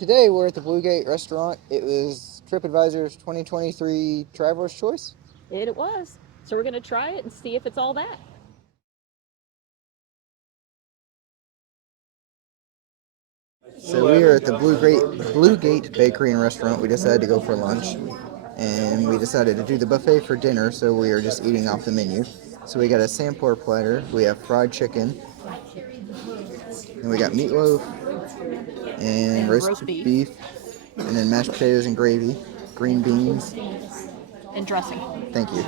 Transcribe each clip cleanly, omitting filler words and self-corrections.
Today we're at the Blue Gate restaurant. It was TripAdvisor's 2023 Traveler's Choice. It was. So we're going to try it and see if it's all that. So we are at the Blue Gate Bakery and Restaurant. We decided to go for lunch, and we decided to do the buffet for dinner. So we are just eating off the menu. So we got a sampler platter. We have fried chicken, and we got meatloaf and roast beef, and then mashed potatoes and gravy, green beans, and dressing. Thank you.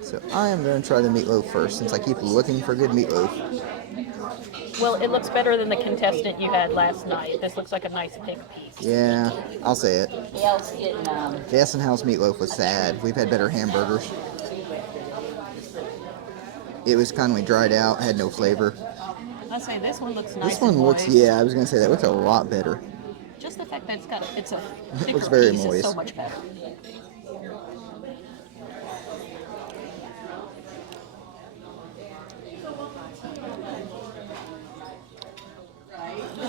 So I am going to try the meatloaf first, since I keep looking for good meatloaf. Well, it looks better than the contestant you had last night. This looks like a nice pig piece. Yeah, I'll say it. The Essen House meatloaf was sad. We've had better hamburgers. It was kind of dried out, had no flavor. I say this one looks nice. This one looks, yeah, I was going to say that looks a lot better. Just the fact that it's a thicker looks very piece moist. is so much better.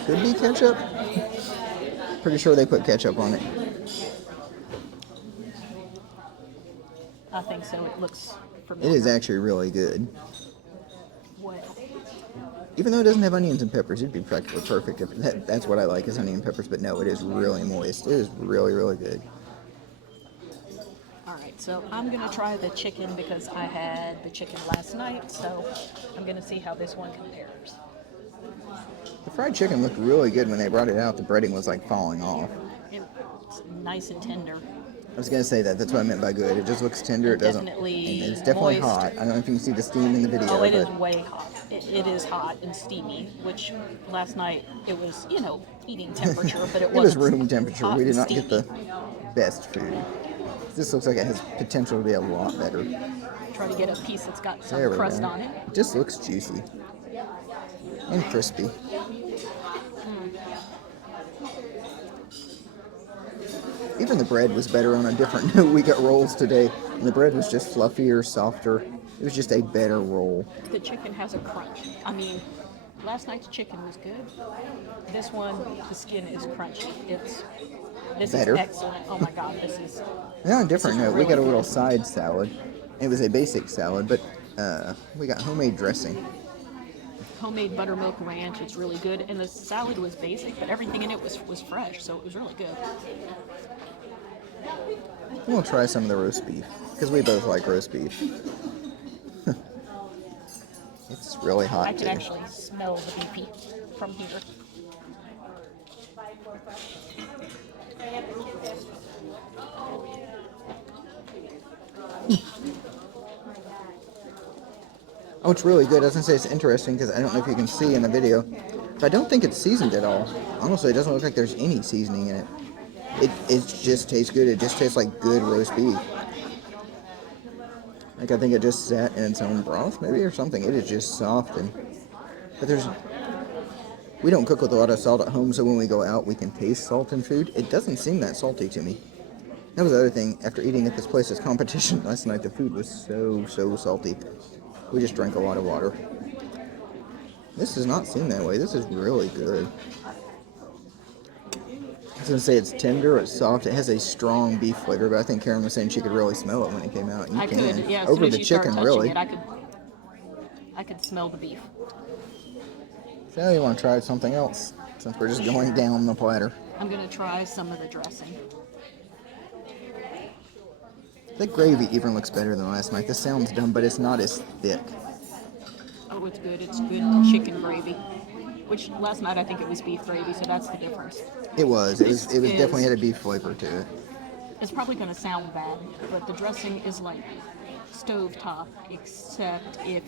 Could be ketchup. Pretty sure they put ketchup on it. I think so. It looks It familiar. is actually really good. Well, even though it doesn't have onions and peppers, it'd be practically perfect. If that's what I like, is onion and peppers. But no, it is really moist. It is really, really good. all right, so I'm going to try the chicken because I had the chicken last night, so I'm going to see how this one compares. The fried chicken looked really good when they brought it out. The breading was like falling off. It's nice and tender. I was going to say that. That's what I meant by good. It just looks tender. It doesn't. Definitely And it's definitely moist. hot. I don't know if you can see the steam in the video. Oh, it is way hot. It is hot and steamy, which last night it was, eating temperature, but it was wasn't room temperature. hot We did and not get the steamy. best food. This looks like it has potential to be a lot better. Try to get a piece that's got There some we crust go. on it. It just looks juicy and crispy. Even the bread was better on a different note. We got rolls today, and the bread was just fluffier, softer. It was just a better roll. The chicken has a crunch. I mean, last night's chicken was good. This one, the skin is crunchy. This Better. is excellent. Oh my God, this is. Now, on a different note, we really got a little good. side salad. It was a basic salad, but we got homemade dressing. Homemade buttermilk ranch. It's really good, and the salad was basic, but everything in it was fresh, so it was really good. We'll try some of the roast beef, because we both like roast beef. It's really hot, I can too. actually smell the beefy from here. Oh, it's really good. I was going to say it's interesting, because I don't know if you can see in the video, but I don't think it's seasoned at all. Honestly, it doesn't look like there's any seasoning in it. It just tastes good. It just tastes like good roast beef. Like, I think it just sat in its own broth, maybe, or something. It is just soft, but we don't cook with a lot of salt at home, so when we go out, we can taste salt in food. It doesn't seem that salty to me. That was the other thing. After eating at this place's competition last night, the food was so salty. We just drank a lot of water. This does not seem that way. This is really good. I was going to say it's tender, it's soft, it has a strong beef flavor, but I think Karen was saying she could really smell it when it came out. And you I can. could, yeah. As Over soon as the you start chicken, touching really. it, I could smell the beef. So you want to try something else, since we're just going down the platter. I'm gonna try some of the dressing. The gravy even looks better than last night. This sounds dumb, but it's not as thick. Oh, it's good. It's good chicken gravy. Which last night I think it was beef gravy, so that's the difference. It was. It definitely had a beef flavor to it. It's probably gonna sound bad, but the dressing is like stovetop, except if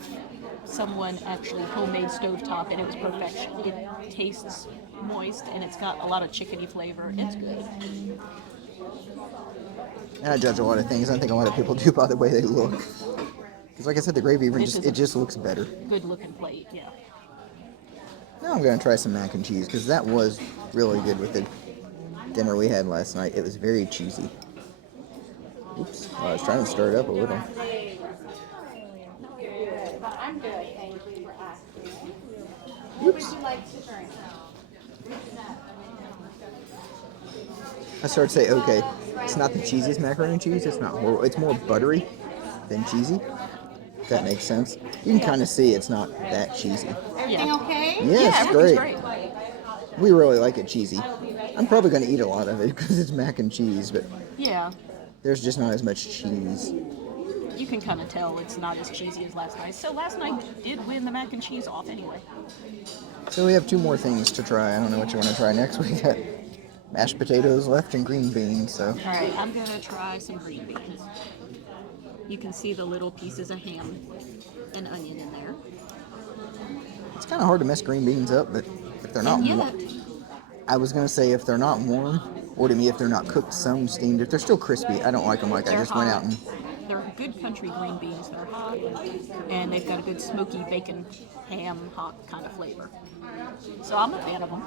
someone actually homemade stovetop and it was perfection. It tastes moist and it's got a lot of chickeny flavor. It's good. And I judge a lot of things. I think a lot of people do by the way they look. Because like I said, the gravy even just looks better. Good looking plate, yeah. Now I'm going to try some mac and cheese, because that was really good with the dinner we had last night. It was very cheesy. Oops. Well, I was trying to stir it up a little. I'm good, thank you for asking. Oops. Would you like to drink? I started to say, okay, it's not the cheesiest macaroni and cheese. It's not horrible. It's more buttery than cheesy. If that makes sense. You can Yeah. kind of see it's not that cheesy. Everything okay? Yeah, Yes, everything's great. great. We really like it cheesy. I'm probably going to eat a lot of it because it's mac and cheese, but Yeah. there's just not as much cheese. You can kind of tell it's not as cheesy as last night. So last night did win the mac and cheese off anyway. So we have two more things to try. I don't know what you want to try next. We got mashed potatoes left and green beans. So All right, I'm gonna try some green beans. You can see the little pieces of ham and onion in there. it's kind of hard to mess green beans up, but if they're not And warm, yet, I was gonna say if they're not warm, or to me if they're not cooked, some steamed. If they're still crispy, I don't like them. Like I they're just went out hot. and They're good country green beans. They're hot, and they've got a good smoky bacon, ham, hot kind of flavor. So I'm a fan of them.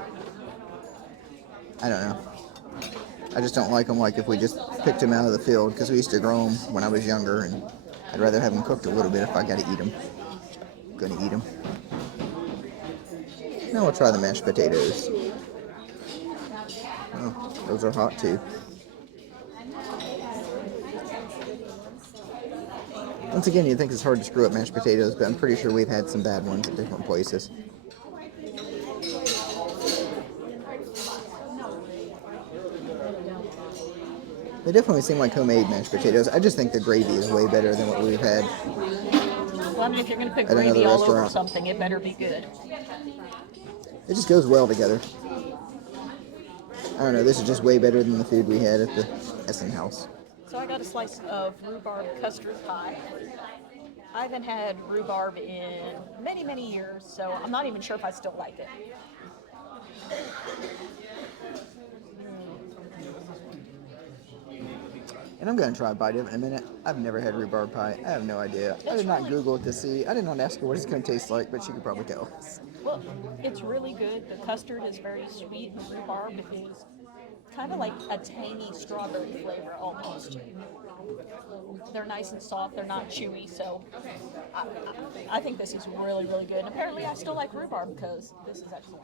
I don't know. I just don't like them like if we just picked them out of the field because we used to grow them when I was younger, and I'd rather have them cooked a little bit if I got to eat them. Gonna eat them. Now we'll try the mashed potatoes. Oh, those are hot too. Once again, you'd think it's hard to screw up mashed potatoes, but I'm pretty sure we've had some bad ones at different places. They definitely seem like homemade mashed potatoes. I just think the gravy is way better than what we've had Well, I mean, if you're gonna put at another gravy all over restaurant. something, it better be good. It just goes well together. I don't know, this is just way better than the food we had at the Essen House. So I got a slice of rhubarb custard pie. I haven't had rhubarb in many, many years, so I'm not even sure if I still like it. And I'm going to try a bite of it in a minute. I've never had rhubarb pie. I have no idea. I did not Google it to see. I did not ask her what it's going to taste like, but she could probably tell us. Well, it's really good. The custard is very sweet, and the rhubarb is kind of like a tangy strawberry flavor almost. They're nice and soft. They're not chewy, so I think this is really, really good. And apparently, I still like rhubarb because this is excellent.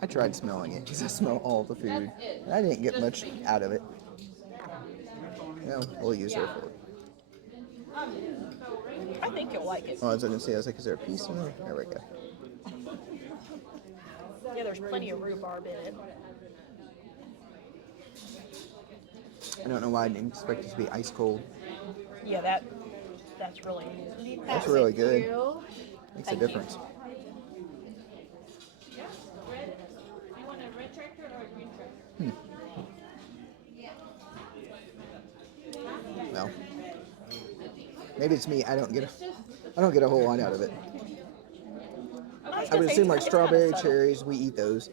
I tried smelling it because I smell all the food. And I didn't get much out of it. No, we'll use her for it. I think you'll like it. Oh, as I can see, I was like, is there a piece in there? There we go. Yeah, there's plenty of rhubarb in it. I don't know why I didn't expect it to be ice cold. Yeah, that's really That's really good. Makes a Thank you. difference. Well, maybe it's me. I don't get a whole lot out of it. I would assume like strawberry, cherries, we eat those.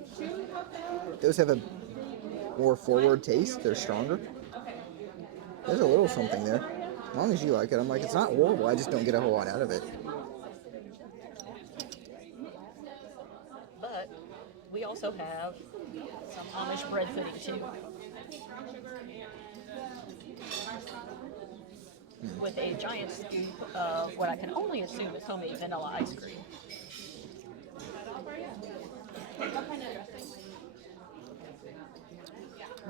Those have a more forward taste. They're stronger. There's a little something there. As long as you like it, I'm like, it's not horrible. I just don't get a whole lot out of it. But we also have some Amish bread pudding too. With a giant scoop of what I can only assume is homemade vanilla ice cream.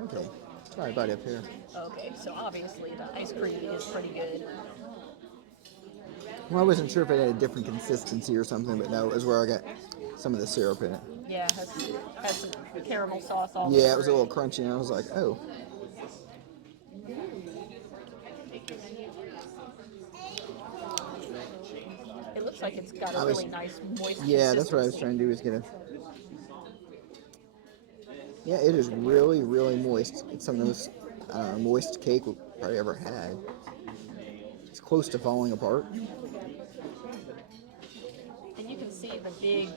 Okay, try a bite up here. Okay, so obviously the ice cream is pretty good. Well, I wasn't sure if it had a different consistency or something, but no, it was where I got some of the syrup in it. Yeah, has some caramel sauce all over Yeah, it was a it. little crunchy, and I was like, oh. It looks like it's got a really nice moist Yeah, that's what I was consistency. trying to do, is get a... Yeah, it is really, really moist. It's some of the most moist cake we've probably ever had. It's close to falling apart. And you can see the big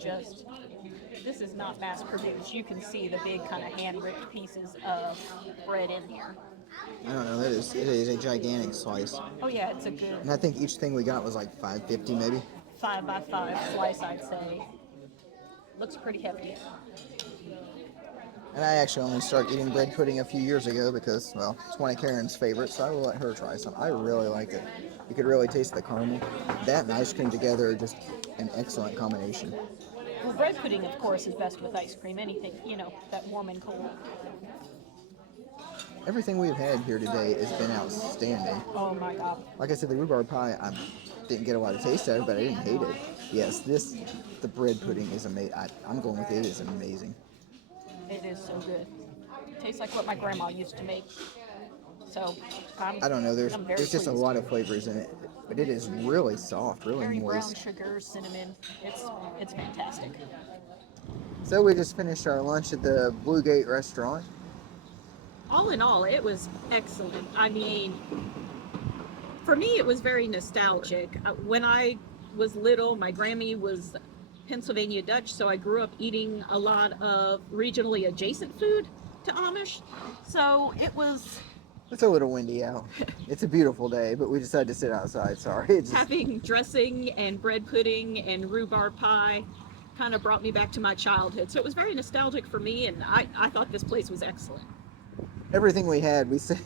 this is not mass produced. You can see the big kind of hand-ripped pieces of bread in here. I don't know, it is a gigantic slice. Oh yeah, it's a good And I think each thing we got was like $5.50 maybe. 5x5 slice, I'd say. Looks pretty hefty. And I actually only started eating bread pudding a few years ago because, well, it's one of Karen's favorites, so I will let her try some. I really liked it. You could really taste the caramel. That and ice cream together are just an excellent combination. Well, bread pudding, of course, is best with ice cream. Anything, that warm and cold. Everything we've had here today has been outstanding. Oh my god. Like I said, the rhubarb pie, I didn't get a lot of taste out of it, but I didn't hate it. Yes, the bread pudding is amazing. I'm going with it. It is amazing. It is so good. Tastes like what my grandma used to make. So I'm I don't know. There's I'm very there's just a pleased. lot of flavors in it, but it is really soft, really Very brown moist. sugar, cinnamon. It's fantastic. So we just finished our lunch at the Blue Gate restaurant. All in all, it was excellent. I mean, for me, it was very nostalgic. When I was little, my Grammy was Pennsylvania Dutch, so I grew up eating a lot of regionally adjacent food to Amish. So it was It's a little windy out. It's a beautiful day, but we decided to sit outside. Sorry. It's just, having dressing and bread pudding and rhubarb pie kind of brought me back to my childhood. So it was very nostalgic for me, and I thought this place was excellent. everything we had, we said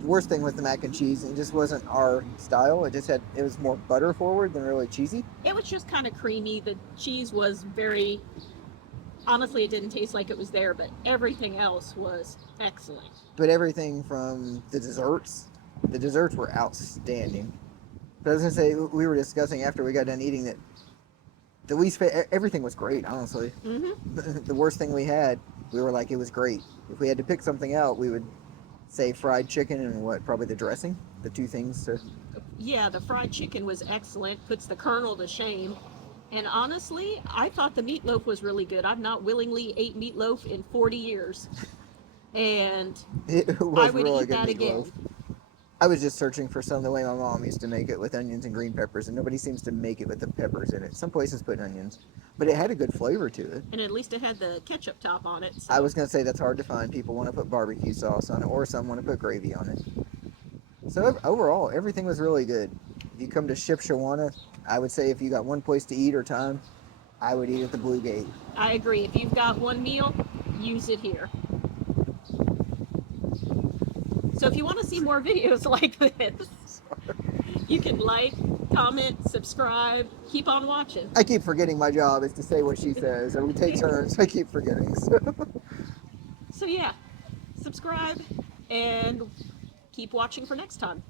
the worst thing was the mac and cheese. It just wasn't our style. It was more butter forward than really cheesy. It was just kind of creamy. The cheese was very, honestly, it didn't taste like it was there, but everything else was excellent. But everything from the desserts were outstanding. But I was gonna say, we were discussing after we got done eating that everything was great, honestly. The worst thing we had, we were like, it was great. If we had to pick something out, we would say fried chicken and probably the dressing, the two things. Yeah, the fried chicken was excellent, puts the colonel to shame. And honestly, I thought the meatloaf was really good. I've not willingly ate meatloaf in 40 years. And It I was would really eat good that meatloaf. again. I was just searching for some the way my mom used to make it with onions and green peppers, and nobody seems to make it with the peppers in it. Some places put onions, but it had a good flavor to it. And at least it had the ketchup top on it. So. I was gonna say that's hard to find. People want to put barbecue sauce on it, or some want to put gravy on it. So overall, everything was really good. If you come to Shipshewana, I would say if you got one place to eat or time, I would eat at the Blue Gate. I agree. If you've got one meal, use it here. So if you want to see more videos like this, you can like, comment, subscribe, keep on watching. I keep forgetting my job is to say what she says, and we take turns. I keep forgetting. So yeah, subscribe and keep watching for next time.